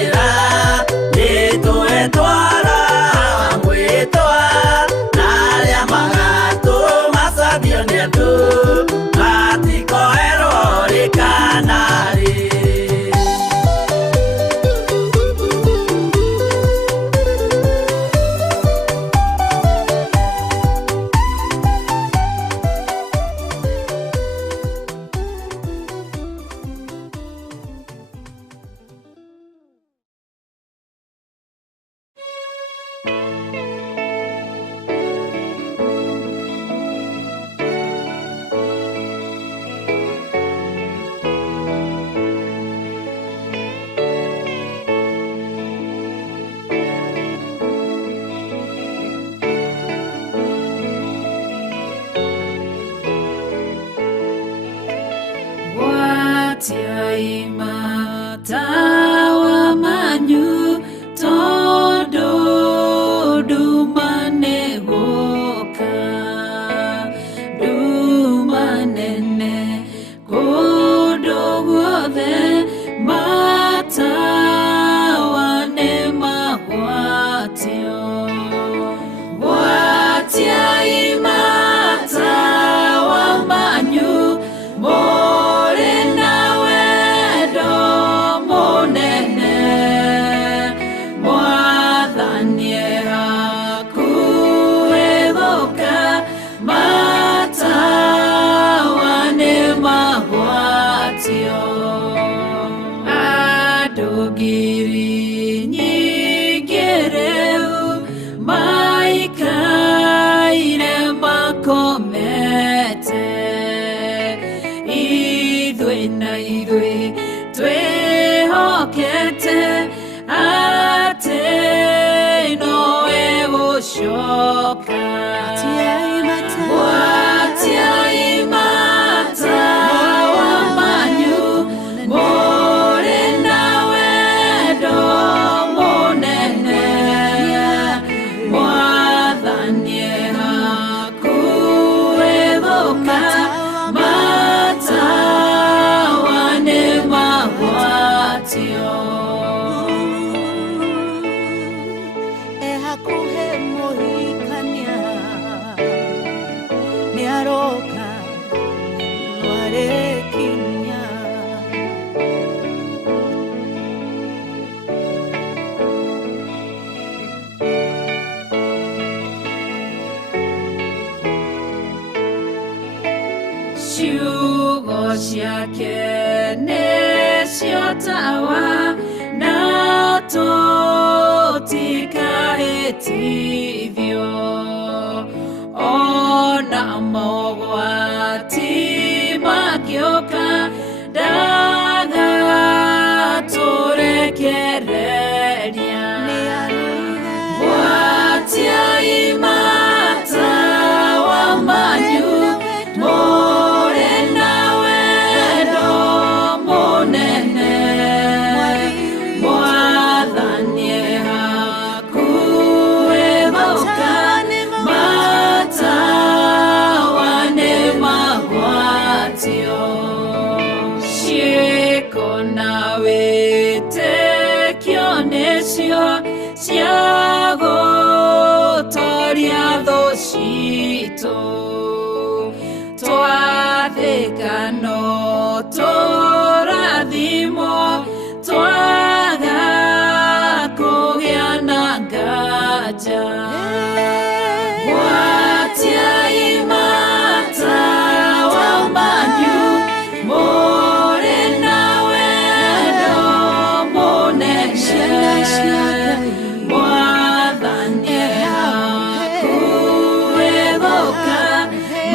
njĩra nĩtũhetwara mwĩtwa na arĩa magatũmacambio nĩ andũ matikoerwo rĩkanarĩ.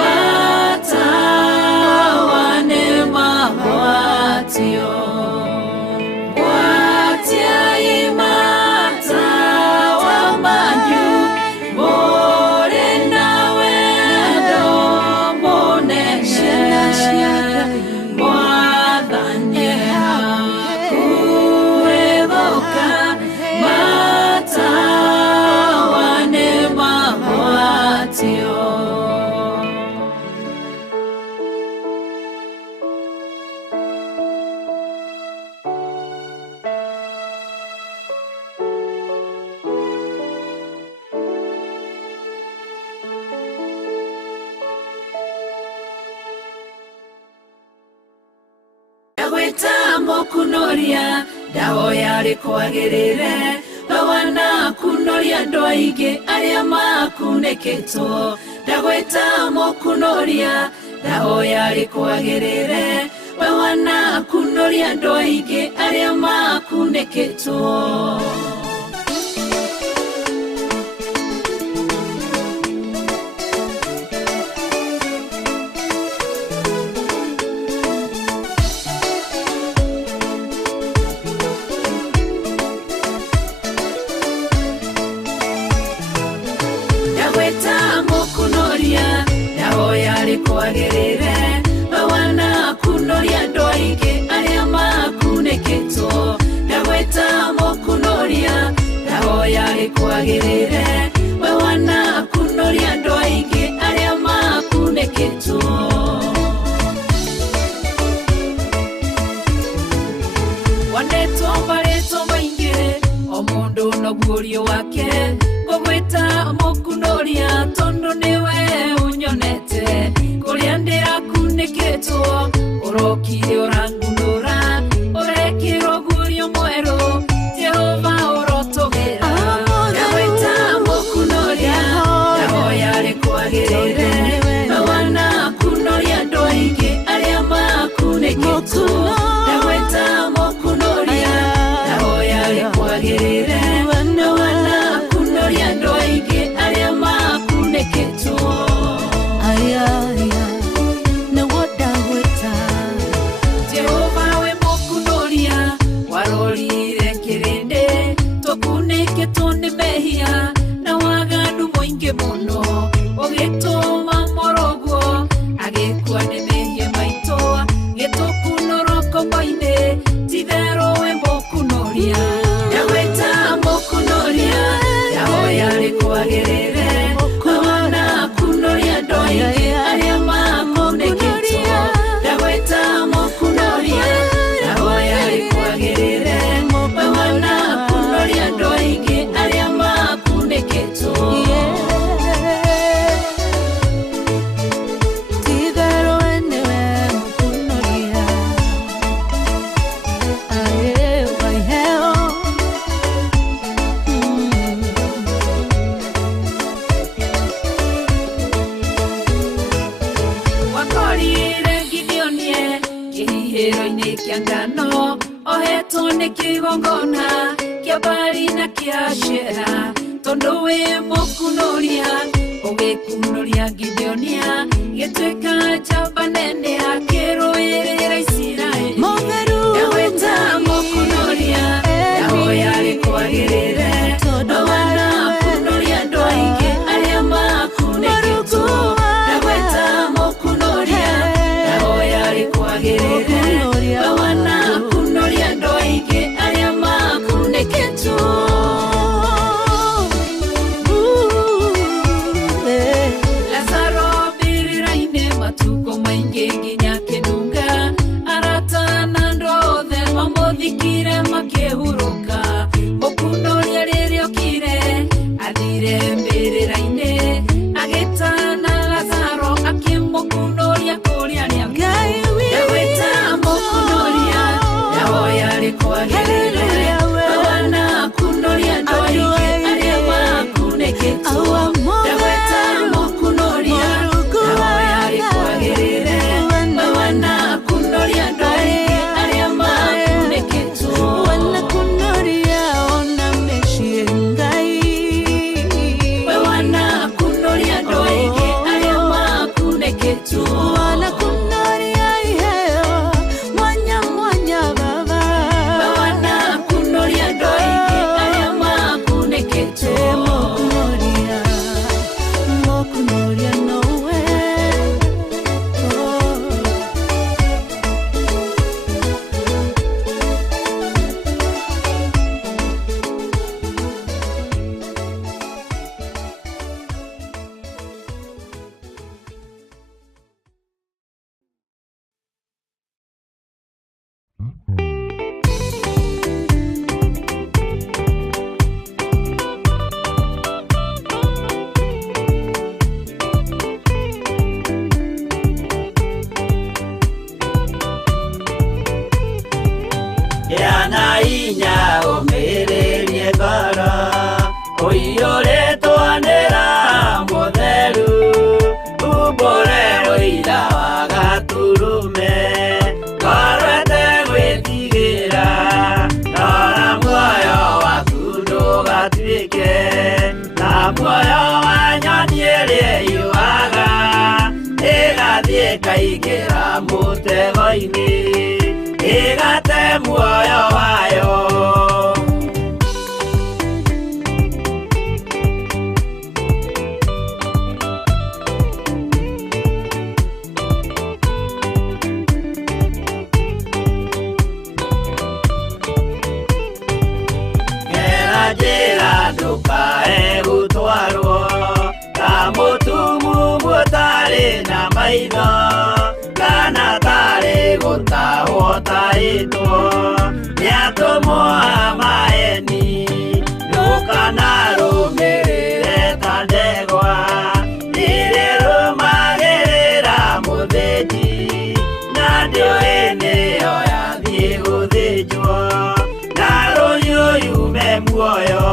Mata wane mahwa kunoria ndahoya rikwagirire we wanakunoria andũ aingĩ arĩa makunĩkĩtwo ndagwĩta mũkunoria ndahoya rikwagirire we wanakunoria andũ aingĩ arĩa makunĩkĩtwo. Ndahoya rikwagirire we wanakunoria andũ aingĩ arĩa makunĩkĩtwo ndagwĩta mũkunoria ndahoya rikwagirire we wanakunoria andũ aingĩ arĩa makunĩkĩtwo. Wandĩtwo mbarĩtwo maingĩ o mũndũ na guorio wake ngũgwĩta mũkunoria tondũ nĩwe ũnyonete kũrĩa ndĩrakunĩkĩtwo ũrokire ũrangunũra ũrekĩrwo guorio mwerũ Jehova ũrotũgĩra ndagwĩta mũkunoria ndahoya rikwagirire we wanakunoria andũ aingĩ arĩa makunĩkĩtwo ndagwĩta mũkunoria ndahoya rikwagirire we wanakunoria andũ aingĩ arĩa makunĩkĩtwo. Jehova we mũkunoria warorire kĩrĩndĩ tũkunĩkĩtwo nĩ mehia na waganu mũingĩ mũno ũgĩtũma mũrũguo agĩkua nĩ mehia maitũ gĩtũkunũra kombo-inĩ ti-therũ we mũkunoria ndagwĩta mũkunoria ndahoya rikwagirire we wanakunoria andũ aingĩ arĩa makunĩkĩtwo ndagwĩta mũkunoria ndahoya rikwagirire we wanakunoria andũ aingĩ arĩa makunĩkĩtwo. Ngano ohetwo nĩ kĩgongona kĩa Baali na kĩa Ashera tondũ wĩ mũkunoria ũgĩkunoria Gideonia gĩtuĩka njamba nene akĩrũĩrĩra Isiraeli ndagwĩta mũkunoria ndahoya rikwagirire we wanakunoria andũ aingĩ arĩa makunĩkĩtwo ndagwĩta mũkunoria ndahoya rikwagirire we wanakunoria andũ aingĩ arĩa makunĩkĩtwo. Lazaro mbirĩra-inĩ matukũ maingĩ nginya kĩnunga arata na andũ othe mamũthikire makĩhurũka mũkunoria rĩrĩa okire athire mbirĩra-inĩ agĩtana Lazaro akĩmũkunoria kũrĩa arĩa ndagwĩta mũkunoria ndahoya rikwagirire we wanakunoria andũ aingĩ arĩa makunĩkĩtwo ndagwĩta mũkunoria ndahoya rikwagirire we wanakunoria andũ aingĩ arĩa makunĩkĩtwo. We wanakunoria andũ aingĩ arĩa makunĩkĩtwo. We wanakunoria na inya umirerie ngoro uiyuritwo nira mutheru umbure uira wa gaturume korwete gwitigira rora muoyo waku ndugatuike na muoyo wa nyoni ĩrĩa yuaga ĩgathiĩ ĩkaingĩra mũtego-inĩ ĩgate muoyo wayo. Gera njĩra ndũkae gũtwarwo ta mũtumumu ũtarĩ na maitho kana tarĩ gũtahwo tahĩtwo nĩ atũmwo a maeni. Ndũkanarũmĩrĩre ta ndegwa ĩrĩrũmagĩrĩra mũthĩnji na ndĩũĩ nĩyo yathiĩ gũthĩnjwo na rũhiũ yume muoyo.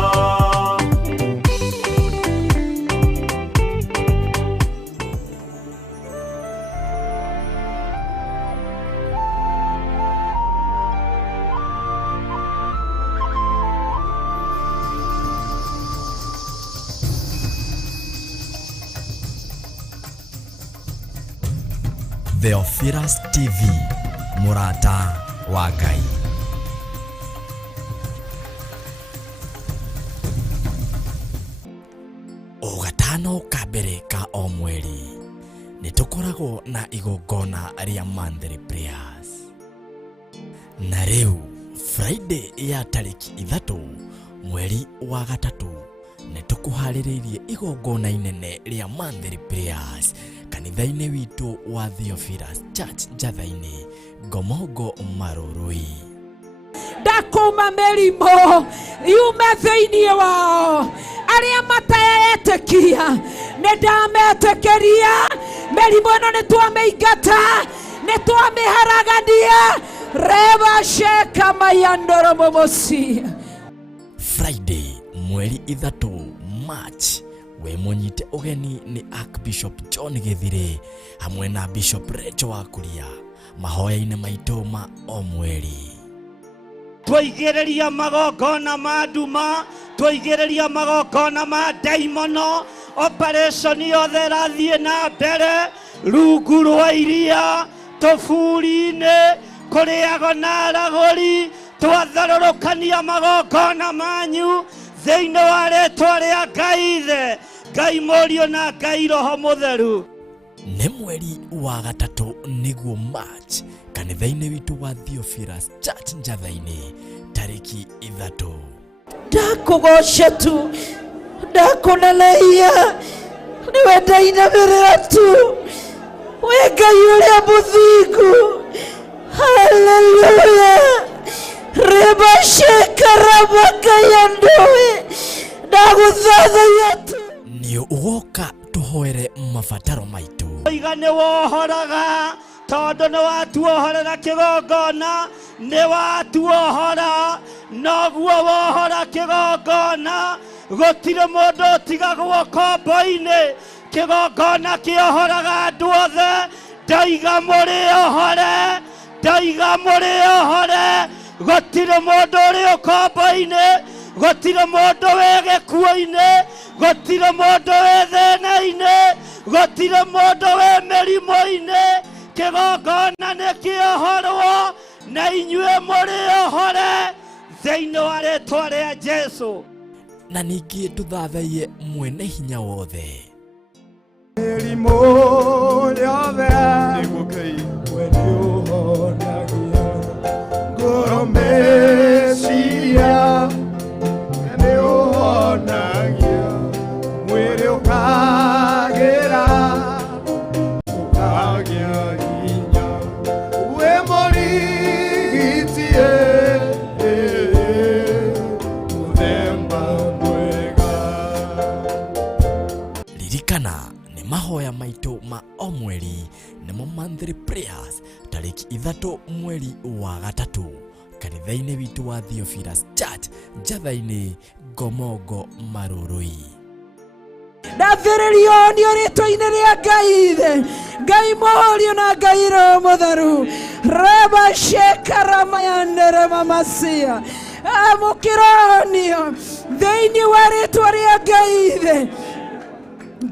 Theophilus TV, Murata wa Ngai. O gatano ka mbere ka o mweri nitukoragwo na igongona ria monthly prayers. Na riu Friday ya tariki 3 mweri wa gatatu nitukuhaririirie igongona inene ria monthly prayers kanitha-inĩ witũ wa Theophilus Church Njatha-inĩ Ngomongo Marũrũi. Ndakuma mĩrimũ yume thĩinĩ wao arĩa mataretĩkia nĩndametĩkĩria mĩrimũ ĩno nĩtwamĩingata nĩtwamĩharagania reba sheka mayandoro momosi. Friday mweri 3 March we munyite ugeni ni Archbishop John Githire hamwe na Bishop Rachel Wakuria mahoya-inĩ maitũ ma o mweri. Twaigĩrĩria magongona ma nduma, twaigĩrĩria magongona ma daimono, operation yothe ĩrathiĩ na mbere rungu rwa iria tũburi-inĩ kũrĩagwo na aragũri twatharũrũkania magongona manyu thĩinĩ wa rĩĩtwa rĩa Ngai Ithe, Ngai Mũriũ na Ngai Roho Mũtheru. Nĩ mweri wa gatatũ nĩguo March kanitha-inĩ witũ wa Theophilus Church Njatha-inĩ tariki 3. Ndakũgoca tu ndakũnenehia nĩwe ndainamĩrĩra tu we Ngai ũrĩa mũthingu. Haleluya. Reba sheka rabaka ya ndoe ndagũthathaiya tu. Nĩ ũgoka tũhoere mabataro maitũ. Iga nĩ wohoraga tondũ nĩ watuohorera kĩgongona, nĩ watuohora noguo wohora kĩgongona. Gũtirĩ mũndũ ũtigagwo kombo-inĩ, kĩgongona kĩohoraga andũ othe. Ndaiga mũrĩohore, ndaiga mũrĩohore. Gũtirĩ mũndũ ũrĩ kombo-inĩ, gũtirĩ mũndũ wĩ gĩkuũ-inĩ, gũtirĩ mũndũ wĩ thĩna-inĩ, gũtirĩ mũndũ wĩ mĩrimũ-inĩ. Kĩgongona nĩ kĩohorwo na inyuĩ mũrĩohore thĩinĩ wa rĩĩtwa rĩa Jesũ. Na ningĩ tũthathaiye mwene hinya wothe. Mĩrimũ yothe nĩguo Ngai we nĩũhonagia. Ngoro meciria nĩũhonagia. Mwĩrĩ ũkagĩra ũkagĩa hinya. We mũrigitie mũthemba mwega. Ririkana nĩ mahoya maitũ ma o mweri nĩmo monthly prayers tariki 3 mweri wa gatatũ kanitha-inĩ witũ wa Theophilus Church njatha-inĩ Ngomongo Marũrũi. Ndathĩrĩrio nĩ rĩĩtwa-inĩ rĩa Ngai Ithe, Ngai Mũriũ na Ngai Roho Mũtheru. Reba shekaramayandere mamasia amũkĩronio thĩinĩ wa rĩĩtwa rĩa Ngai Ithe,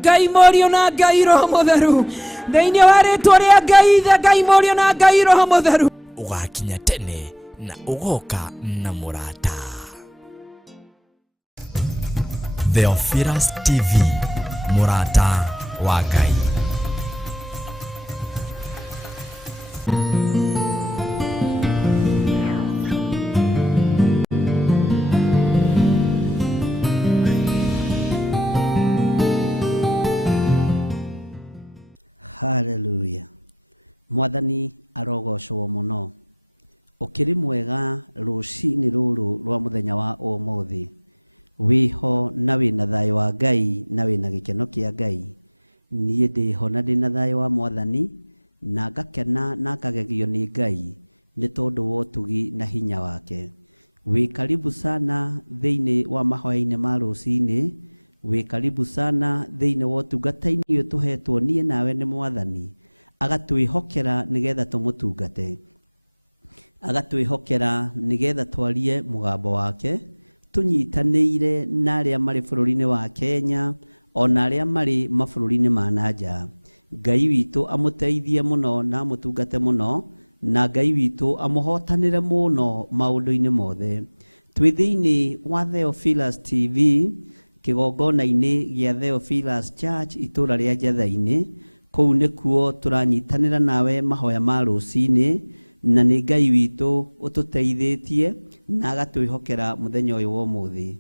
Ngai Mũriũ na Ngai Roho Mũtheru. Thĩinĩ wa rĩĩtwa rĩa Ngai Ithe, Ngai Mũriũ na Ngai Roho Mũtheru. Ũgakinya tene na ũgoka na mũrata. Theophilus TV, mũrata wa Ngai. Hallelujah. Mwathani arogocwo muno. Ukiri mwega ruciini ruru rwa muthenya wa umuthi. Wiho na wina thayo wa Ngai na wina gikeno kia Ngai. Nie ndiho na ndina thayo wa Mwathani na ngakena na ngagegio ni Ngai ni tondu wa utugi na hinya wake. Wi karibu sana thiini wa mahoya-ini ma ruciini. Wi karibu sana thiini wa utungata-ini uyu tuhetwo nie nawe ni Mwathani. Agatwihokera nigetha tumutungate. Agatwihokera nigetha twarie mugambo wake. Tunyitanĩire na arĩa marĩ bũrũri-inĩ wa Kenya ona arĩa marĩ mabũrũri-inĩ ma nanja. Ngai witũ amũteithie mũno na amũtungate mũno, na Ngai witũ amũhotanĩre mũno maũndũ-inĩ mothe. Twĩ thĩinĩ wa Theophilus TV, kĩgongona-inĩ gĩa Theophilus Church itũũra rĩa Njatha-inĩ. Kũu nĩkuo tũranyitanĩra nawe mahoya ma rũciinĩ, na nĩ Ngai witũ ũtũteithĩtie na agatwĩhokera mũthenya ũyũ wa ũmũthĩ.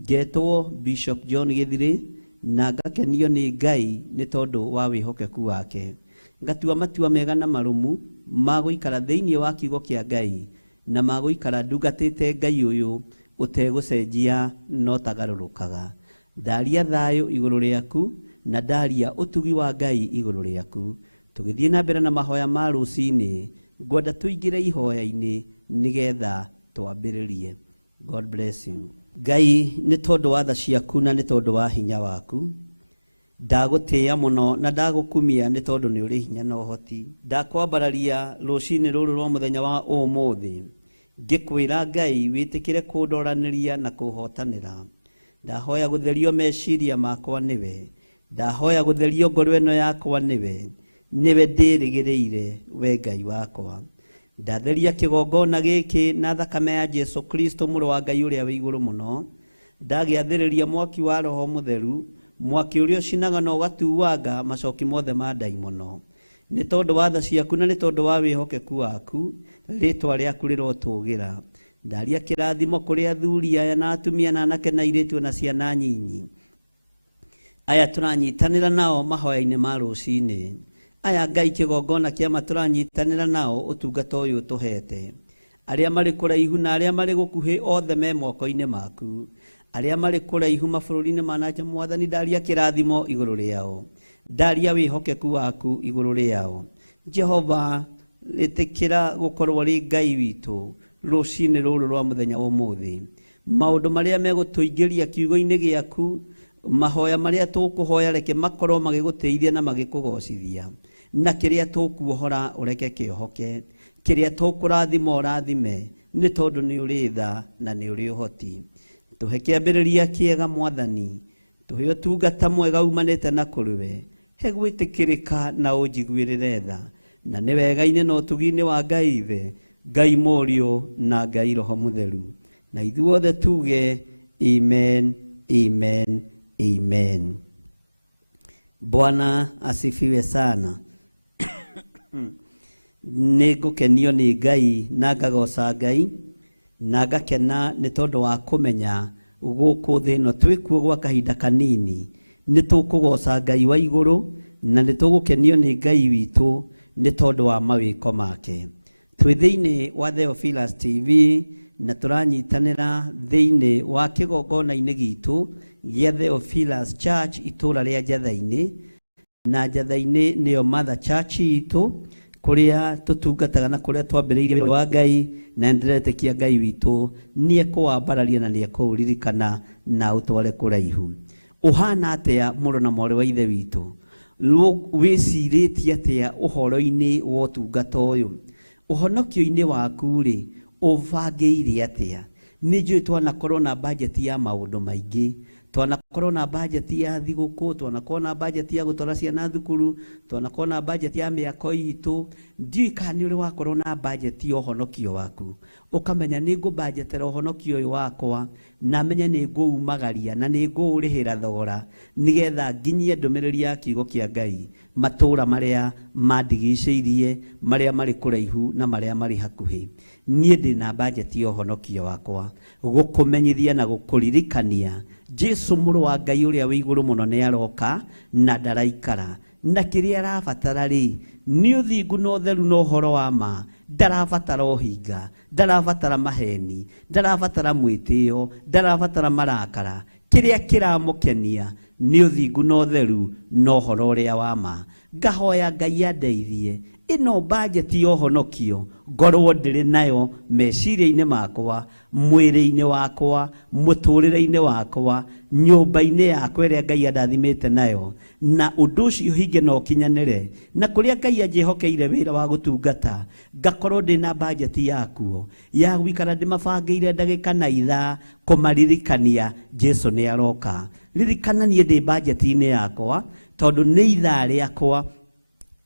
Ngetwo Bishop John Gĩthirĩ na ngakenio nĩ Ngai nĩ tondũ wa wĩhokeku wake. Ngatua matua mega na marũmu ma gũikara thĩinĩ wa kiugo kĩa Ngai na ma gũikara ndungatĩte Ngai ũyũ ũtegũcenjia no tagarũrũkaga. Ndaria thayũ igũrũ rĩaku na ndaria ũtugi wa Ngai igũrũ rĩaku. Tũgĩthiĩ na mbere na mahoya ma rũciinĩ, ngwenda tũingĩre ihoya-inĩ nigetha twambĩrĩrie. God bless you. Ngai nĩ tondũ wa tha ciaku na nĩ tondũ wa hinya waku. Ndagũtĩĩa mũno na ndagũkumia nĩ tondũ nĩ ũrĩ hinya na ũhoti. Ndakwambararia rũciinĩ rũrũ rwa mũthenya wa ũmũthĩ, ngĩkwĩra Ngai wĩtĩkĩre kũndoranĩria na kũhotanĩra. Ndahoya gũtherio meciria makwa nĩwe. Ndahoya gũtherio ngoro ĩno yakwa nĩwe. Nĩwe ndĩrĩgĩrĩire we Ngai wakwa. Ndatheria kĩgongona gĩkĩ na thakame ya Jesu Kristo mũrũ wa Ngai ũrĩa wĩ igũrũ mũno. Ndagĩathĩrĩria mwaki wa Roho Mũtheru, mwaki ũrĩa ũcinaga na ũgatuanga macoki mothe ma ndaimono. Nĩ tondũ wa tha ciaku na nĩ tondũ wa wĩhokeku waku, rĩĩtwa rĩaku rĩrotũũgĩra. Ndaria kĩrathimo kũrĩ athuri aya na atumia na anake na airĩtu na ciana nyinyi. Aya tũranyitanĩra nao mahoya-inĩ ma rũciinĩ. Aya Ngai kĩgongona kĩa matũranyitanĩra nao ũtungata ũyũ tũhete. Arĩa marĩ kũraihu na arĩa marĩ gũkuhĩ othe me moko-inĩ maku. Arĩa marĩ kũraihu mabũrũri-inĩ ma nanja Mwathani, ndaria kĩrathimo igũrũ rĩao. Ndaria wĩhokeku waku igũrũ rĩao. Jehova, ĩtĩkĩra gũkorwo rĩ Ngai witũ rũciinĩ rũrũ rwa mũthenya wa ũmũthĩ. Maũndũ marĩa megũtũingĩria kiugo-inĩ gĩaku, mahoya marĩa tũkũhoya reke makorwo magĩgũteithia na magĩkũgocithia. Na kĩrĩa tũkuohora ũreke kĩohoke. Kĩrĩa tũkũrathima ũrathime nĩ tondũ nĩ ũrĩ tha na nĩ ũrĩ ũhoti. Tũhe kĩambĩrĩria kĩega Mwathani. Tũhe ũtungata mwega umanĩte na kũrĩwe. He gwĩtĩkĩrĩka na ũnjiguĩrĩre tha. Na nĩ wega-inĩ na ũtugi-inĩ wa Ngai Ithe, Ngai Mũriũ na Ngai Roho Mũtheru. Na ithuothe tuge amen, amen, amen. Bwana asifiwe sana. Nĩngũkenio nĩ Ngai na ngagoca Ngai na ngakena nĩ tondũ wa kũmenya gũkũ thĩ ĩno twĩkuo gwa kahinda kanini nĩ tũkũgoca Ngai wa igũrũ na nĩ tũgũkenio nĩ Ngai witũ nĩ tondũ wa mawĩko make. Twĩ thĩinĩ wa Theophilus TV na tũranyitanĩra thĩinĩ wa kĩgongona-inĩ gitũ gĩa Theophilus Church itũũra rĩa Njatha-inĩ, na Njatha-inĩ nĩyo Mother Church itũ, kuria tutungataga na kuria twambiriirie wa Ngai na ndiretekia Ngai witu nie kuwambararia na nie kuuririkana na utware kuraihu. Uhana atia muro na mwari wa ithe witu wiciritie atia uhoro-ini wa utungata uyu uhonokio-ini waku ri ubangiire atia? Ni njui twanakorwo na budget ya maundu maingi, twanakorwo na budget ya thiguku, twanakorwo na budget ya gutwara ciana thukuru, twanakorwo na budget ya miako itu. Ndiui kana ni uri wakorwo na budget ya uhonokio waku, ukamenya ni ngu budgetera uhonokio uyu wakwa na menya ni ngu umagaria na ni ngu urihira thogora nigetha nginyie ndumiriri ya kiugo kia Ngai matura maria mandigicĩirie, maria mari kuraihu na maria mari hakuhi. Nie ndina budget ya uhonokio wakwa gukumenyithia na gukuririkania Jesu muru wa Ngai uria wi iguru muno ni aroka na ndaraikara, na kiria arabatara ri ni uthingu na utheru na uhoro wa ma. Ndarabatara uhinga, ndarabatara maheni, ndarabatara mwitio, ndarabatara marakara. Kiria kiramukenia ni uthingu na utheru na uhoro uria wa ma. Ngahoya Ngai andeithie ino budget ya uhonokio ngorwo ndiri nayo meciria-ini makwa, mwiri-ini wakwa, muturire-ini wakwa, nyumba-ini yakwa iria Ngai andathimite nayo, na undu ucio hinge no kinyanire na kuria Ngai anjihokeire wira wa gutungata ngakorwo ndina budget yakuo ya gwikara ndimabangiire ndagika na ithaa kumaririkania Jesu ni aroka. Ririkana nie ndi budget-ini yakwa tondu ni ithaa riakwa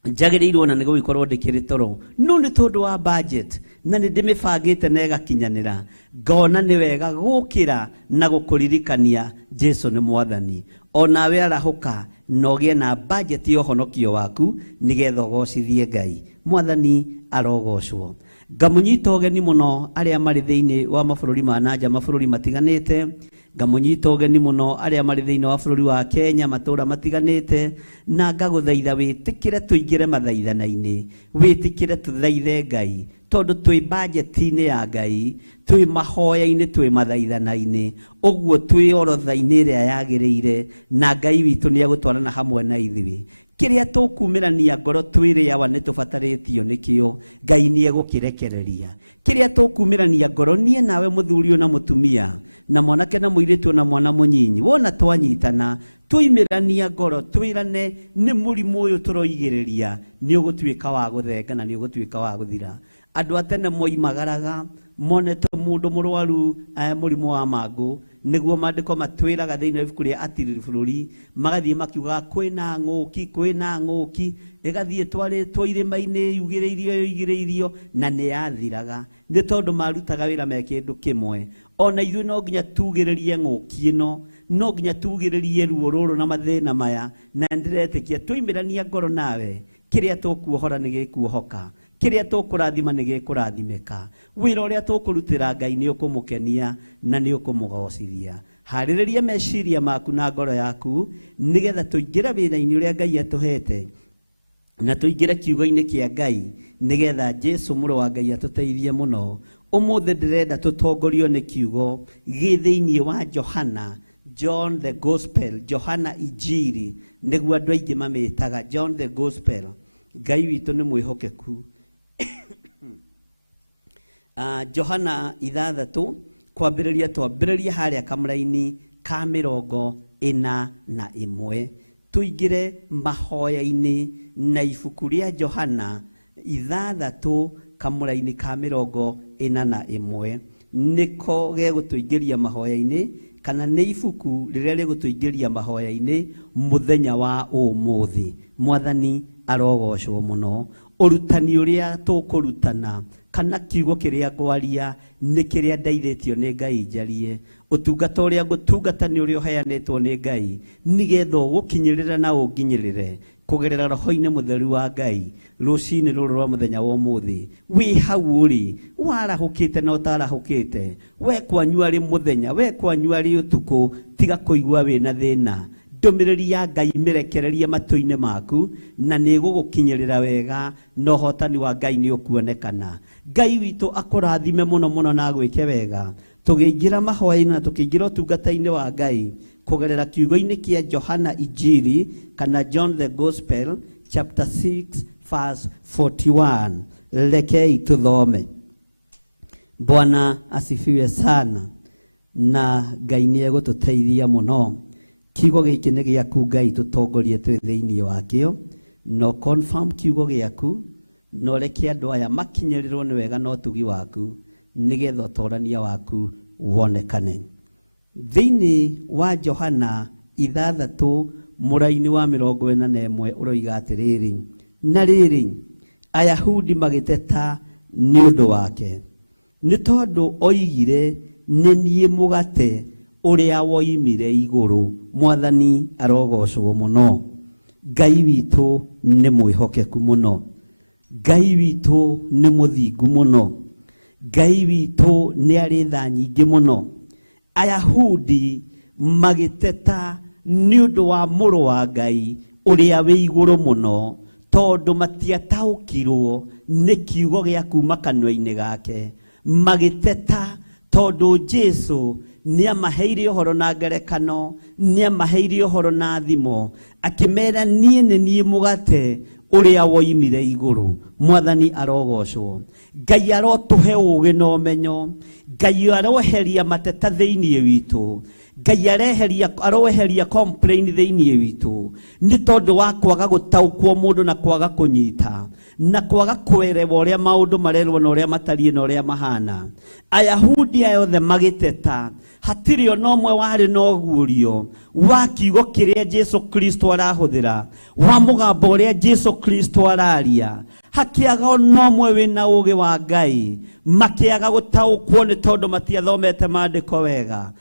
njagĩrĩirwo na nĩguo ikorwo ndĩkĩrĩ toro, no nĩ tondũ wa budget na nĩ ndĩmĩbangĩte na ĩgakinyanĩra, ngona nĩ wega gũkĩra na gũkũririkania Jesu nĩ Mwathani. Onawe arahũka na ũgĩe na budget ya ũhonokio waku nĩgetha ũgocithie Ngai. Mwathani arogocwo. Ngamũnyita ũgeni mũno arĩa marĩ thĩinĩ wa mabũrũri ma nanja, mabũrũri matiganĩte. Ngamũnyita ũgeni mũno arĩa marĩ thĩinĩ wa bũrũri wa Kenya, matũũra matiganĩte, na ngagũthaitha wĩtĩkĩre tũingĩre mathaithana-inĩ, wĩtĩkĩre tũthaithe Ngai tondu twi budget-ini ya Ngai, twi mahoya-ini, twi mathaithana-ini, ũguo twi orotha-ini ĩrĩa yagĩrĩire, na Ngai witũ nĩ agũtwarana hamwe na ithuĩ. Kiria tukumirania ngoro twire awa nĩ tũbatarĩtio nĩkĩo, Ngai nĩ egũkĩrekereria. Kiria tukumirania ngoro nie nawe mũthuri na mũtumia na mwanake na mũirĩtu na mwana mũnyinyi, wona twanyitana tuimirania ngoro twirane nĩ mũrimũ ũyũ tũroigĩrĩria nĩ ũgũtuĩka wa gũthenga na nĩ ũgũtuĩka wa gũthira. Andũ atene moimagaraga monete mũndũ mũrwaru mũrimũ wa mangũ, nĩguo maandĩko matwĩraga thĩinĩ wa ibuku rĩa atiriri bũrũri, magathiĩ makiugaga kwĩna ng'ũki, ĩgathiĩ twarĩtwo irĩma-inĩ yugĩrĩirio na nĩ yathiraga, nĩ tondũ marutaga wĩra me kĩndũ kĩmwe. Ona ithuĩ no nginya tugĩrĩrie ng'ũki ĩno, no nginya tugĩrĩrie ruo rũrũ na mathĩna maya, na ndiretĩkia twoimĩrania ngoro nawe, kĩrĩa tũkuohora nĩ gĩkuohoka, kiria tukurathima ni gikurathimika, wira uria tukurutira Ngai ni ukumukenia na ni ukumugocithia. Haririria meciria maku na ngoro yaku nigetha tuingire wira-ini uria Ngai atuhete na tuingire kiugo-ini kia Ngai nigetha Jesu mũrũ wa Ngai atuteithie muno. Umuthi ndirenda tutongorio ni kiugo gi thiini wa John the Gospel, Johana Injiri niguo andu aingi mamitaga John the Gospel. Ngai witu ni mwihokeku. Johana 6 kwambĩrĩria twambĩrĩria harĩa kamũra-inĩ ka 41 tuingire mahoya-inĩ na ibuku rĩa Johana 6 kamũra-inĩ ka 41 nĩko gegũtũingĩria mahoya-inĩ, kana nĩ ibuku rĩrĩa rĩgũtũingĩria mahoya-inĩ mũthenya wa ũmũthĩ. Mwathani arogocwo mũno. Urutani uria tukurutana kana kiugo kiria ngwaria ni kiria ndaithĩtio nĩ Ngai njarie. Utungata uria ngũtungata nĩ uria uheanĩtwo nĩ Ngai nigetha ũgũkinyĩrĩra na ũnginyĩrĩre kugerera roho-inĩ mũtheru wa Ngai rũcinĩ rũrũ rwa mũthenya wa ũmũthĩ. Wĩ hau ũrĩ, warahũkĩte na ũtarahũkĩte, we kwanyu arĩ mũthenya, we kwanyu arĩ ũtukũ, tiga kũigua wĩna thĩna. Ndũmĩrĩri ya Ngai mĩrekererie matũ-inĩ maku na nĩ gũgũkinyĩrĩra wega na ũhotani wa Ngai nĩ ũkuonekana. Ngai witũ akũrathime mũno mũno na gwĩke wega. Tũgĩingĩra mahoya-inĩ na tũkĩingĩra ũtungata-inĩ wa Ngai kugerera kiugo-inĩ kia Johana Injiri kana John the Gospel chapter 6 verse 41. Lekei tuthome. Bwana asifiwe sana na Ngai ni egututeithia muno. Kiugo giki ni giaku Ngai tutongorie twi thiini wakio no confirm kiugo giaku no reke andu aya makinyirirwo ni wega no tugi waku nigetha utorania waku wonekane. Thiini wa Johana 6 muraini wa 41 uroiga atiriri, na riri Ayahudi magiteta ni undu wake ni tondu oigire ni nie mugate uria woimire iguru. Mwathani arogocwo muno. Ngai witu ni mwihokeku muno. Ngai witu ni muthingu muno. Ngai witu ni ari tha nyingi muno. Ayahudi magiteta ni undu wa muru wa Ngai uria wi iguru muno, tondu matiataukirwo ni kiugo gia kuma kanua-ini gake. Magiteta tondu Jesu ni amaheire uhoro na ngerekano, ni amaheire uhoro na thimo, akimera nie ni nie mugate uria woimire iguru. Mwathani arogocwo. Ngai arotuhe ugi na umenyo. Ngai aroheria mateta thiini witu. Ngai aroheria complain thiini witu ni tondu wa kwaga gutaukwo mundu na kwaga kunyita na kwaga kwerewa uria maundu marerwo na uria matarie na uria mahana. Ayahudi ayothe magiteta, hatiri ona umwe wari na ogurio wa kiugo kiria Jesu Kristo arahuthira, wa mugambo uria Jesu Kristo araria. Hakiaga ona umwe wina ugi wa Ngai, makiaga gutaukwo ni tondu matiathomete maandiko wega.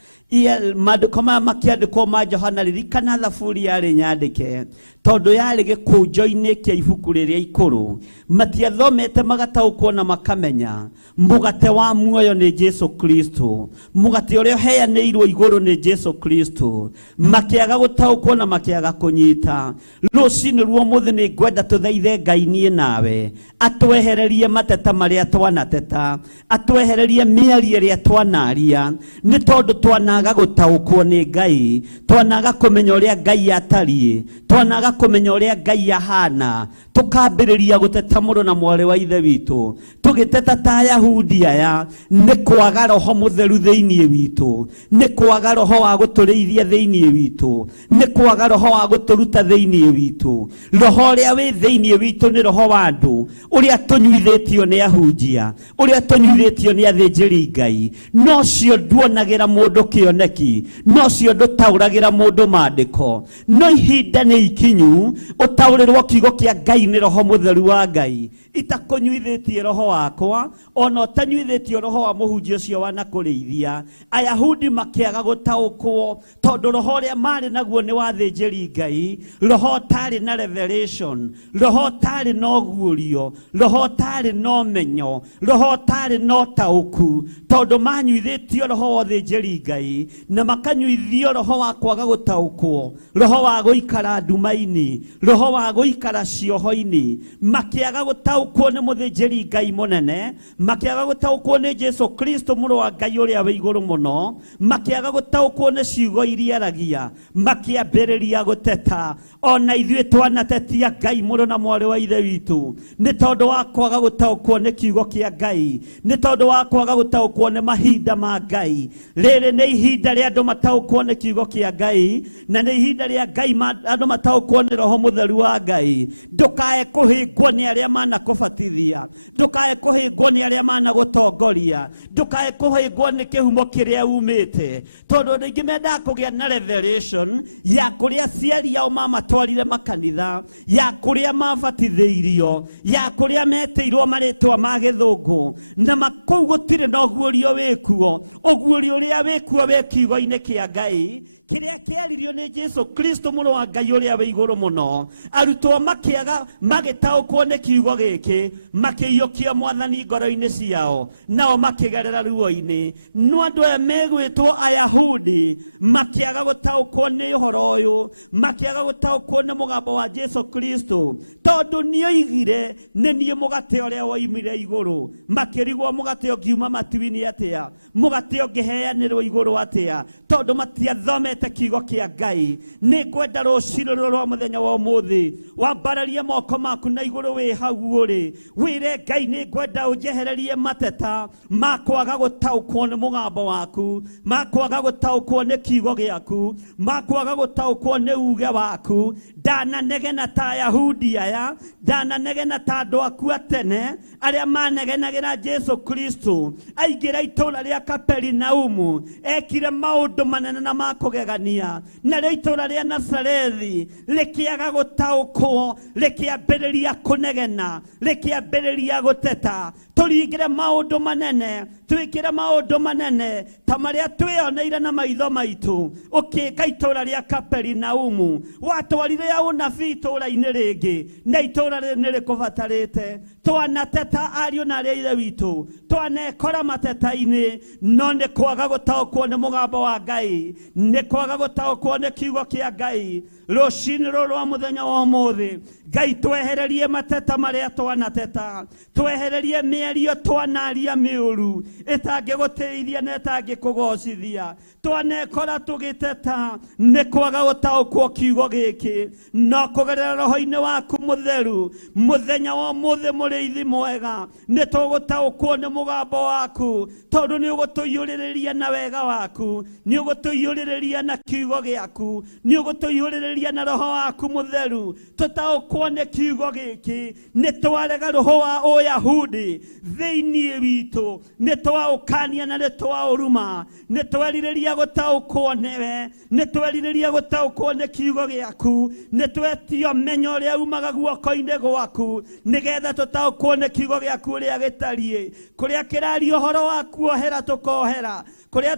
Maandiko maya makiandikwo ma Johana ririkana thaburi yari nyandike tondu yari gikunjo-ini kia ibuku riria ikuru. Matiathomete magataukwo na makamenya mugate wa muoyo ni Jesu Kristo, mugate uria uheanirwo iguru ni Jesu Kristo. Makiaga gutaukwo na makiaga kunyita. Rucini ruo muthi ni ngwenda tuthaithe Ngai nie nawe atwehererie mateta maria twanateta, atwehererie miario iria twanaria, ni tondu twanaga gutaukwo ni Ngai, twanaga kumenya uria Ngai atariĩ, twanaga kumenya uria Ngai ahana, tukambiriria guteta muru na mwari wa ithe witu. Tugiteta ta Ayahudi aya ni kwaga roho mutheru thiini witu, ni kwaga roho wa guturithia thiini witu, ni kwaga roho wa guturuta thiini witu. Roho uria wi thiini witu ni roho wa andu uria tunyuithitio ni ahunjia, uria tunyuithitio ni athinjiri Ngai. No cio nduonagira mundu kioneki, no cio ndutauragira mundu maandiko. No ihinda ni ikinyu utaurirwo kiugo kia Ngai ni roho mutheru wa Ngai. Itakunyuithitie roho wakwa, ona utanyuithitio roho wa muhunjia ucio wa nakurithia. Ayahudi makiaga gutaukwo tondu roho uria mari naguo ni wa thinjiri Ngai, roho tari na revelation, roho tari no guurio, roho tari no menyo, roho tari no tauku. Tondu manyuithitio roho wa thinjiri Ngai na makanyuithio roho wa kwaga gutaukwo, roho wa guikara nduma-ini, roho wa guikara cioho-ini. Makiaga gutaukwo ni muthinjiri Ngai munene, makiaga gutaukwo ni Jesu Kristo muru wa Ngai uria wi iguru muno, makiaga gutaukwo ni ciugo iria aragia, makiambiriria guteta. Ona ithuĩ twanatetia Ngai muru na mwari wa ithe witu ni tondu wa kwaga gutaukwo ni kiugo kia Ngai, ni tondu wa kwaga gutaukwo ni mahinda ma Ngai. Riri ni ihinda ria andu mataukwo ni kiugo kia Ngai, na ni ihinda ria Ngai andu mataukwo ni roho mutheru wa Ngai. Ndukae kuhingwo ni aria mana kubatithia, ndukae kuhingwo ni aria mana gutongoria, ndukae kuhingwo ni kihumo kiria umite, tondu ningi menda kugia na revelation ya kuria ciari yao mama twarire makanitha, ya kuria mabatithiirio, ya kuria meteirwo maritwa ma githungu, na makou gutire no guorio wikuo. Oguorio uria wikuo we kiugo-ini kia Ngai kiria kiaririo ni Jesu Kristo muru wa Ngai uria wi iguru muno. Arutwo makiaga magitaukwo ni kiugo giki, makiyukia Mwathani ngoro-ini ciao, nao makigerera ruo-ini. No andu aya megwitwo Ayahudi makiaga gutaukwo ni uhoro uyu, makiaga gutaukwo ni mugambo wa Jesu Kristo, tondu ni oigire niĩ nĩ niĩ mũgate ũrĩa woimire igũrũ. Makĩrigwo mũgate ũngiuma matu-inĩ atĩa, mũgate ũngĩheanĩrwo igũrũ atĩa, tondũ matiathomete kiugo kĩa Ngai. Nĩ ngwenda rũciinĩ rũrũ rwa mũthenya wa ũmũthĩ wambararie moko maku na igũrũ wĩ hau ũrĩ, wĩre Ngai nĩ ngwenda ũnjehererie mateta ma kwaga gũtaũkwo nĩ mũgambo waku, ma kwaga gũtaũkwo nĩ kiugo gĩaku, ma kwaga gũtaũkwo nĩ uge waku. Ndananegena ta Ayahudi aya, ndananegena ta andũ aku a tene arĩa manegenagĩra Jesu Kristo aingĩra itũũra rĩa Kaperinaumu, ekire maũndũ manene na ma kũgegania. Narĩo itũũra rĩa Nazarethi rĩkĩaga gũtaũkwo, rĩkĩambĩrĩria kũnegena, rĩkĩambĩrĩria gũteta. Tũringĩre maũndũ manene, twĩkĩre maũndũ manene ta marĩa twĩoneire na maitho maitũ ũkĩnga itũũra rĩa Kaperinaumu. Watwarire ũnabii itũũra-inĩ rĩngĩ, na itũũra rĩrĩ nĩ rĩkũbatarĩte. Twanateta ariũ na arĩa ithe witũ, twanekora mateta-inĩ, no nĩ kwaga gũtaũkwo nĩ mũgambo wa Ngai, nĩ kwaga gũtaũkwo nĩ kiugo kĩa Ngai. Rũciinĩ rũrũ rwa mũthenya wa ũmũthĩ, Ngai twehererie mateta marĩa twanateta, twehererie mĩario twanaria mĩũru ĩtangĩgũteithia na ĩtangĩkũgocithia. Twanekora tũgĩteta nĩ kwaga gũtaũkwo kiugo gĩkĩ, no kũgerera roho-inĩ waku mũtheru mũthenya wa ũmũthĩ mũrĩithi mwega, nĩ tũgũtaũkwo nĩ mũgambo waku, tondũ nĩ ũgũtũiyũrĩrĩria na wega waku, nĩ ũgũtũiyũrĩrĩria na kiugo gĩaku, nĩ ũgũtũiyũrĩrĩria na roho waku mũtheru. Tũtaũkwo nĩ kiugo gĩkĩ, nĩ twarega roho wa Ũyahudi thĩinĩ witũ, nĩ twaũkania na nĩ twaũruma, nĩ twerirĩria gũtaũkwo nĩwe, nĩ twerirĩria gũtaũkwo nĩ kiugo gĩaku, nĩ twetio menya ũrĩa umaga guoko-inĩ gwaku, nĩgetha tũtaũkwo nĩ kiugo gĩaku ũrĩa gĩtariĩ. Kũrĩa kĩraria ũhoro waku ohera tũkohera, kũrĩa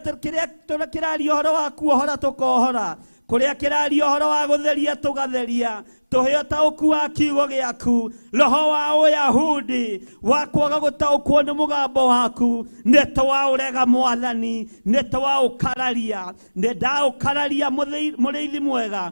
kĩraria ũhoro waku ohora tũkohora, kũrĩa kĩraria ũhoro wa gũtheria tũgatheria. Tũhe ũtaũku wa kiugo gĩaku, roho wa Ũyahudi wa kwaga gũtaũkwo nĩ mũgambo waku nĩ twaũrega Mwathani, nĩ twaũkararia. Nĩ ndaũkararia mũrĩithi mwega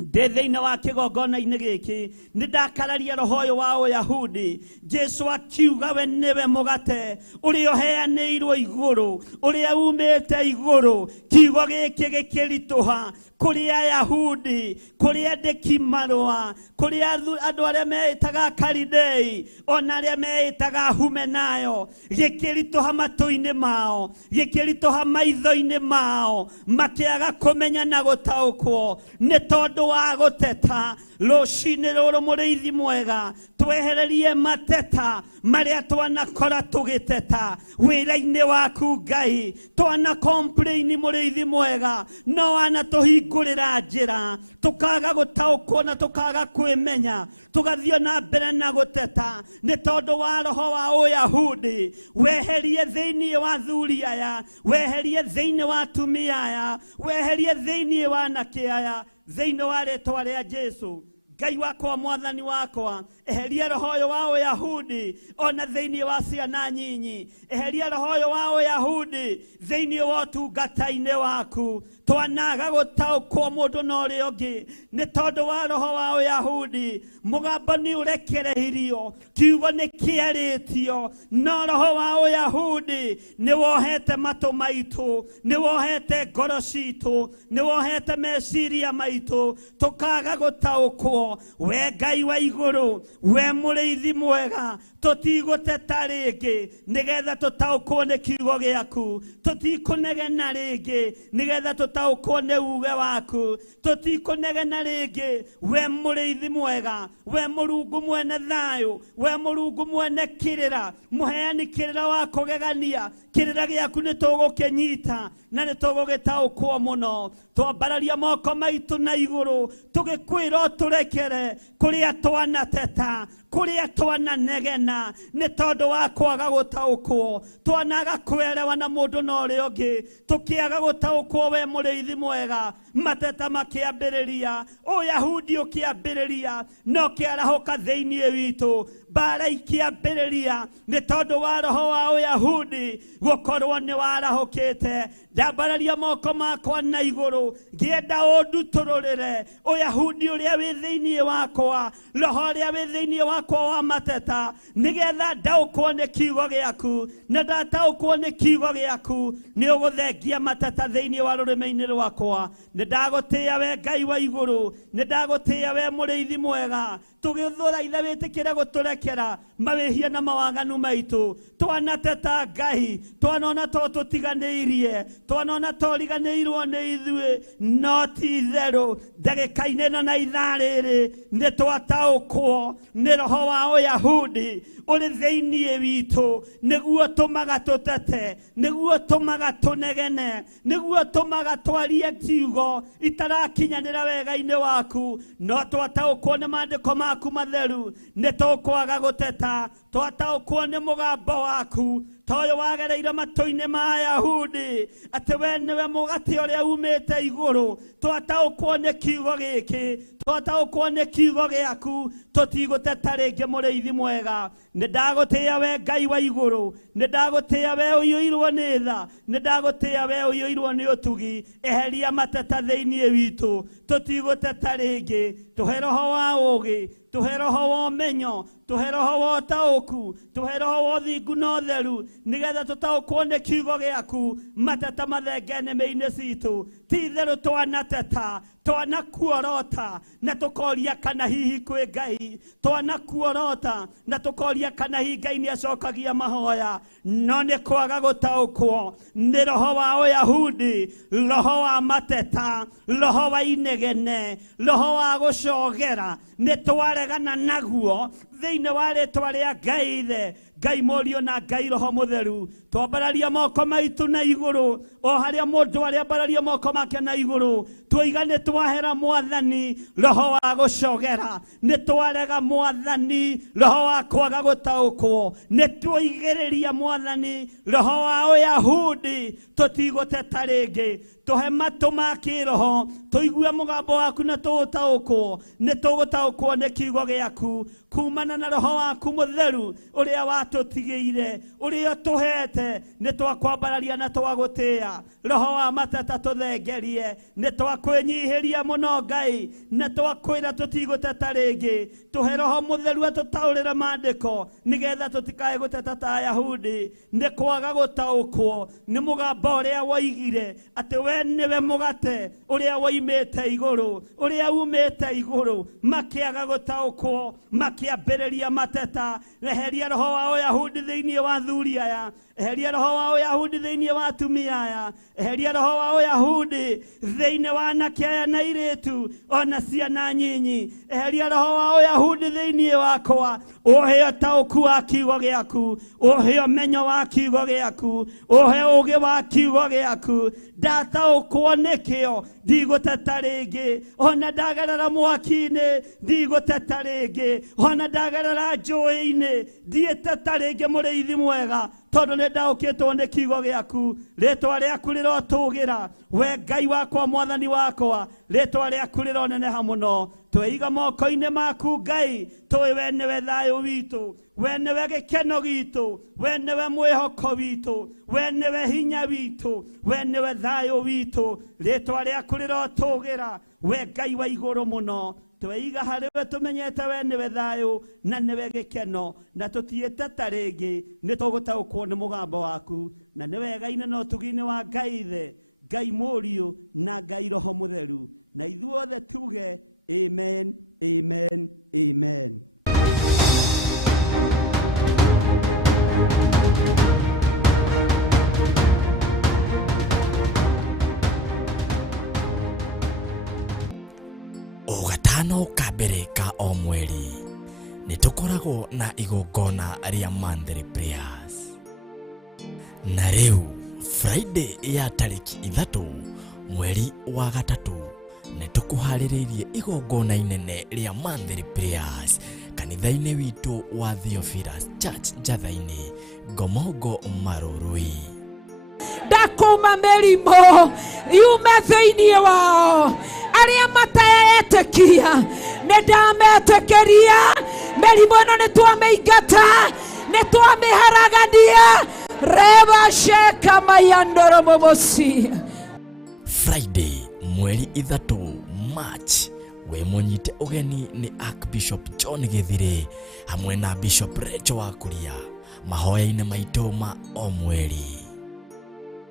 ndĩ thĩinĩ wa kĩgongona-inĩ gĩkĩ, nĩ ndakararia roho ũyũ wa Ũyahudi. Jesu akiuga we nĩwe mũgate ũrĩa ũheanĩirwo igũrũ, ũrĩa umĩte igũrũ. Kiugo gĩkĩ gĩkĩritũha kũrĩ Ayahudi, kũrĩ andĩki marũa, kũrĩ andũ arĩa meĩtaga Karidei, ona arĩa meĩtaga Humenayo. Gĩkĩritũha matũ-inĩ mao, gĩkĩritũha maitho-inĩ mao, makĩaga kũmenya na gũtaũkwo nĩ tondũ wa gũteta. Rũciinĩ rũrũ mũrĩithi mwega, twehererie mateta marĩa twanakora tũgĩteta wĩra-inĩ waku Ngai. Twana complain mũrĩithi mwega, no wanatũhingũrĩra njĩra, tũkaga gũtaũkwo na tũkaga kwĩmenya, tũgathiĩ na mbere na gũteta nĩ tondũ wa roho wa Ũyahudi. Weherie thĩinĩ wa athuri aya, weherie thĩinĩ wa atumia aya, weherie thĩinĩ wa anake aya, thĩinĩ wa rĩĩtwa rĩa Jesu. Ngai wakwa, Mwathani wakwa, eheria roho ũyũ wa Ũyahudi ona thĩinĩ wa ciana nyinyi, eheria roho ũyũ wa Ũyahudi thĩinĩ wa ũtungata-inĩ waku. Twanaga gũtaũkwo mũndũ na ũrĩa ũngĩ nĩ tondũ wa roho wa Ũyahudi. Mũgambo nĩ ũrekereirio, kiugo nĩ kĩarĩtio, no roho wa Ũyahudi nĩ wohete matũ maitũ, nĩ wohete ngoro citũ, nĩ wohete meciria maitũ, tũkaga gũtaũkwo. We Ngai wa igũrũ, we mũrĩithi mwega, tũtigũteta rĩngĩ nĩgetha tũtaũkwo nĩ kiugo gĩaku, tũtikũnegena rĩngĩ nĩgetha tũtaũkwo nĩ uge waku, tũtikũnegena rĩngĩ. We mũrĩithi mwega, we Mũrungu mwene thayũ, we Mũrungu mwene kĩrĩra, mũheani kĩrĩra wa kũgegania, kĩrĩra gĩaku nĩ tũgũkĩnyita na nĩ tũgũgĩtaũkwo mũno. Twambararia moko maitũ na igũrũ, tũgĩkwĩra tũrekere kũrĩa twanateta, kũrĩa twananegena nĩ tondũ wa kwaga gũtaũkwo. Twanaga kwĩrewa na mũndũ na ũrĩa ũngĩ, tũkĩaga gũtaũkwo. We mũrĩithi mwega, mateta makĩambĩrĩria, Ũyahudi ũkĩambĩrĩria, no kĩarahũka thĩinĩ witũ. Mbara ikĩambĩrĩria nĩ tondũ wa roho wa Ũyahudi gũkorwo nĩ warahũkĩte. Ndambararia moko makwa na igũrũ, ngĩenda ũndutũrũrĩre Ũyahudi ũrĩa wĩ thĩinĩ wakwa, roho ũrĩa wĩ thĩinĩ wakwa wakwa wa mateta nigetha ndaukwo ni kiugo giaku na ndataukwo ni kiugo giaku ni uguthengia mateta thiini wa rurimi-ini rwakwa. Ni ndagutia we Ngai wa iguru, ni ndagutia we muriithi mwega, tugithuratha witikire guturekera mawihia na mawaganu maitu. Twanateta Ngai, twanona to tutiganiirie, twanona to riganiirwo ni ithui, no ti theru ndagika-ini na ithaa riri ni twataukwo ni roho wa Uyahudi uri thiini witu, niguo tumaga tutete, niguo tumaga tunegene, niguo tumaga twarie kiugo itarakinyanira wega-ini waku. No twataukwo ni maandiko maku matheru, ni tukwaga guteta, twataukwo ni mugambo waku toyo wagereire matu-ini ma Ayahudi ati we niwe mugati uria umite iguru. Twataukwo ni kiugo giki, twataukwo ni kiugo giaku, tutiguteta ringi muriithi mwega. Ni ndagutia we Ngai wa iguru, ni ndagutia we uyuirwo ni tha, ni ndagutia we uyuirwo ni utugi. Eheria mateta thiini witu, tutiguteta ringi. Tuhe roho wa ugi, tuhe roho wa umenyo, tuhe roho wa utauku, tuhe roho wa uthingu na utheru, nigetha tutaukwo ni kiugo giaku. Mateta mathenge nĩmĩ-inĩ citu, ti theru twanateta, twanakuorota na tukoria kana hihi kwi Ngai, twanakuorota na tukoria kana hihi Ngai ni acokagia mahoya. No ni kwaga gutaukwo ni roho wa Uyahudi, roho wa mateta, roho wa inegene, roho wa gucogera. Ni twaregana naguo thiini wa ritwa ria Ngai Ithe, Ngai Murio na Ngai Roho Mutheru. Twambararia moko maitu na iguru, o haria mundu ariambararia moko make na iguru. Twiga ni twahera Mwathani roho wa gucogera, ni twarega Mwathani roho wa kwaga gutaukwo, ni twigiriria Mwathani roho wa Uyahudi, tutiguteta ringi. Tuhe matu ma kiroho, tuigue mugambo waku na tutaukwo, ni tugutaukwo ni kiugo giaku kumana na roho waku mutheru uria watutigiire, uria tuhete. Ni twakwambararia na twagutia roho wa mateta, tuthengerie. Ni twakwinyihiria muno Ngai, na twakwira tutiguteta ringi. Tuhe roho mutheru atutaurire maandiko nigetha tutikae guteta ta Ayahudi. Ni kwaga gutaukwo ni mugambo uria waigire ati we niwe mugate uria waimite iguru, uria umite iguru. Makiaga gutaukwo, makiambiriria mateta. Eheria roho wa Uyahudi thiini wa athuri aya, eheria roho wa Uyahudi thiini wa atumia aya, eheria roho wa Uyahudi thiini wa anake aya na iritu ona ciana nyinyi. Eheria roho wa Uyahudi thiini wakwa, uhe utauku wa kiugo giaku, uhe umenyo wa kiugo giaku, uhe ugi wa kiugo giaku. Ndataukwo nikio ndiguteta ringi, ona ndagarara mwaki-ini ndiguteta ringi, ona ndagarara njũĩ-inĩ ndiĩteta ringi muriithi mwega, tondu ni ndaukitwo ni kiugo giaku. Ritwa riaku rirotugira we Ngai wakwa, Mwathani wakwa, ritwa riaku rironeneha muno. Tweiga moko-ini maku Ngai, tui we niwe thayu witu, we niwe gikeno gitu, we niwe mwihoko witu, we niwe hinya witu, we niwe thayu witu. Ritwa riaku rirotugira we Ngai wa iguru muno. Tweiga hariwe tumenyete we niwe thayu na niwe gikeno, na tutiĩteta ringi. Ni tugutaukwo ni mugambo waku, na ni wega-ini na ũtugi-inĩ wa Ngai Ithe, Ngai Murio na Ngai Roho Mutheru. Na ithuothe tuge amen, amen, amen. Gatano kabere ka o mweri ni tukoragwo na igongona ria Monthly Prayers. Na riu Friday ya tariki 3 mweri wa gatatu ni tukuhaririirie igongona inene ria Monthly Prayers kanitha-ini witu wa Theophilus Church Njatha-ini, Ngomongo, Marurui. Ndakuma mirimo yume thiini wao, aria mataetekia ni ndametekeria. Mirimo ino ni twamĩingata, ni twamĩharagania. Reba sheka mayandoro momosi. Friday mweri 3 March we munyite ugeni ni Archbishop John Githire hamwe na Bishop Rachel wa Kuria mahoya-inĩ maitũ ma o mweri.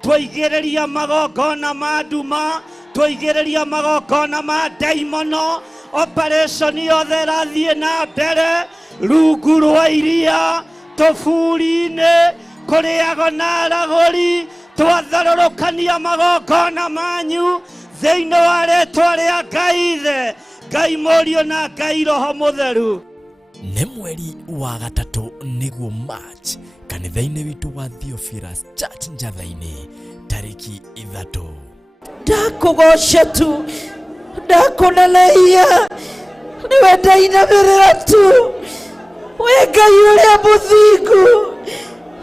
Twaigĩrĩria magongona ma nduma, twaigĩrĩria magongona ma ndaimono, operation yothe ĩrathiĩ na mbere rungu rwa iria tũburi-inĩ kũrĩago na aragũri, twatharũrũkania magongona manyu thĩinĩ wa rĩĩtwa rĩa Ngai Ithe, Ngai Mũriũ na Ngai Roho Mũtheru. Nĩ mweri wa gatatũ nĩguo March kanitha-inĩ witũ wa Theophilus Church Njatha-inĩ tarĩki 3. Ndakũgoca tu, ndakũnenehia, nĩwe ndainamĩrĩra tu, we Ngai ũrĩa mũthingu.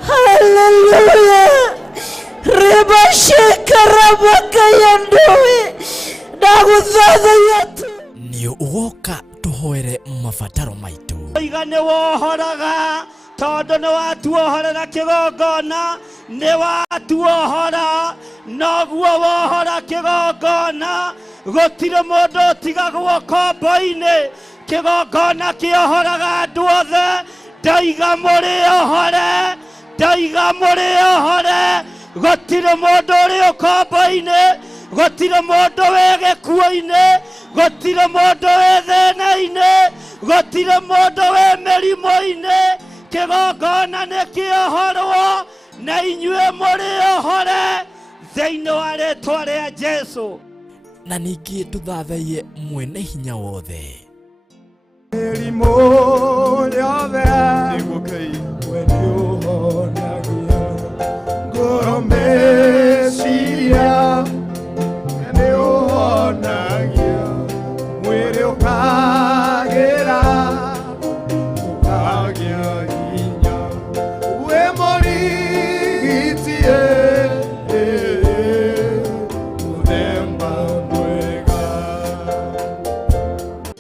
Haleluya. Reba shekarama kayandoe, ndagũthathaiya tu. Nĩ ũgoka tũhoere mabataro maitũ. Iga nĩ wohoraga tondũ nĩ watuohorera kĩgongona, nĩ watuohora noguo wohora kĩgongona, gũtirĩ mũndũ ũtigagwo kombo-inĩ, kĩgongona kĩohoraga andũ othe. Ndaiga mũrĩohore, ndaiga mũrĩohore, gũtirĩ mũndũ ũrĩ kombo-inĩ, gũtirĩ mũndũ wĩ gĩkuũ-inĩ, gũtirĩ mũndũ wĩ thĩna-inĩ, gũtirĩ mũndũ wĩ mĩrimũ-inĩ. Kĩgongona nĩ kĩohorwo na inyuĩ mũrĩohore thĩinĩ wa rĩĩtwa rĩa Jesũ. Na ningĩ tũthathaiye mwene hinya wothe. Mĩrimũ yothe we nĩũhonagia, ngoro meciria nĩũhonagia, mwĩrĩ ũkagĩra ũkagĩa hinya, we mũrigitie mũthemba mwega.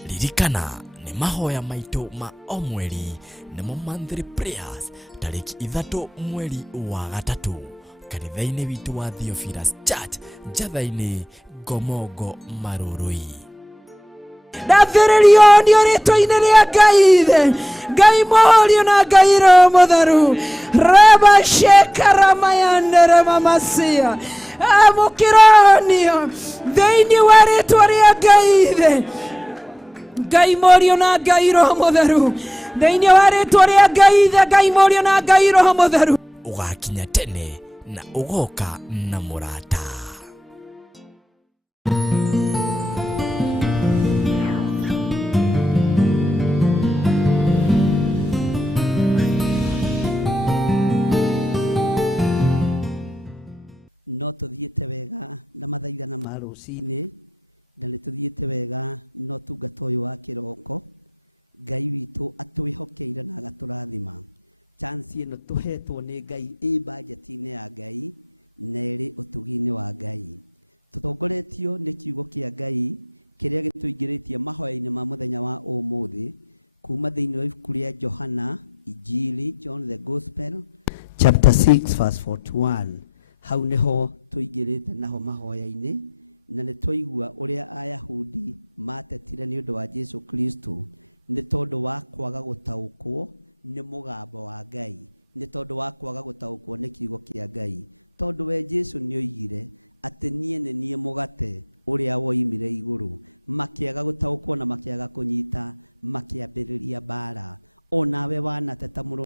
Ririkana nĩ mahoya maitũ ma o mweri nĩmo monthly prayers tarĩki 3 mweri wa gatatũ kanitha-inĩ witũ wa Theophilus Church Njatha-inĩ Ngomongo Marũrũi. Ndathĩrĩrio nĩ rĩĩtwa-inĩ rĩa Ngai Ithe, Ngai Mũriũ na Ngai Roho Mũtheru. Reba shekarama yandere mamasia, amũkĩronio thĩinĩ wa rĩĩtwa rĩa Ngai Ithe, Ngai Mũriũ na Ngai Roho Mũtheru. Thĩinĩ wa rĩĩtwa rĩa Ngai Ithe, Ngai Mũriũ na Ngai Roho Mũtheru. Ũgakinya tene na ũgoka na mũrata. No tũthiĩte wega na mathaithana ma rũcinĩ, na nĩ tũthiĩte wega no tungata ũyũ wa kĩroko. Ngai witũ atwĩhokeire na agatũrathima. Chance ĩno tũhetwo nĩ Ngai budget-inĩ ya Ngai na ĩrĩ ũtugi-inĩ wa Ngai. Tũtongoretio nĩ kiugo kĩa Ngai kĩrĩa gĩtũingĩrĩtie mahoya-inĩ ma mũthenya wa ũmũthĩ kuma thĩinĩ wa ibuku rĩa Johana Injili, John the Gospel chapter 6 verse 41. Hau nĩho tũingĩrĩte naho mahoya-inĩ, na nĩ twaigua ũrĩa Ayahudi matetire nĩ ũndũ wa Jesu Kristo nĩ tondũ wa kwaga gũtaũkwo nĩ mũgambo wa Ngai, nĩ tondũ wa kwaga gũtaũkwo nĩ kiugo kĩa Ngai. Tondũ we Jesu nĩ oigire atĩ niĩ nĩ niĩ mũgate ũrĩa woimire igũrũ. Makĩaga gũtaũkwo na makĩaga kũnyita, makĩambĩrĩria mbara. O nawe wanateta mũrũ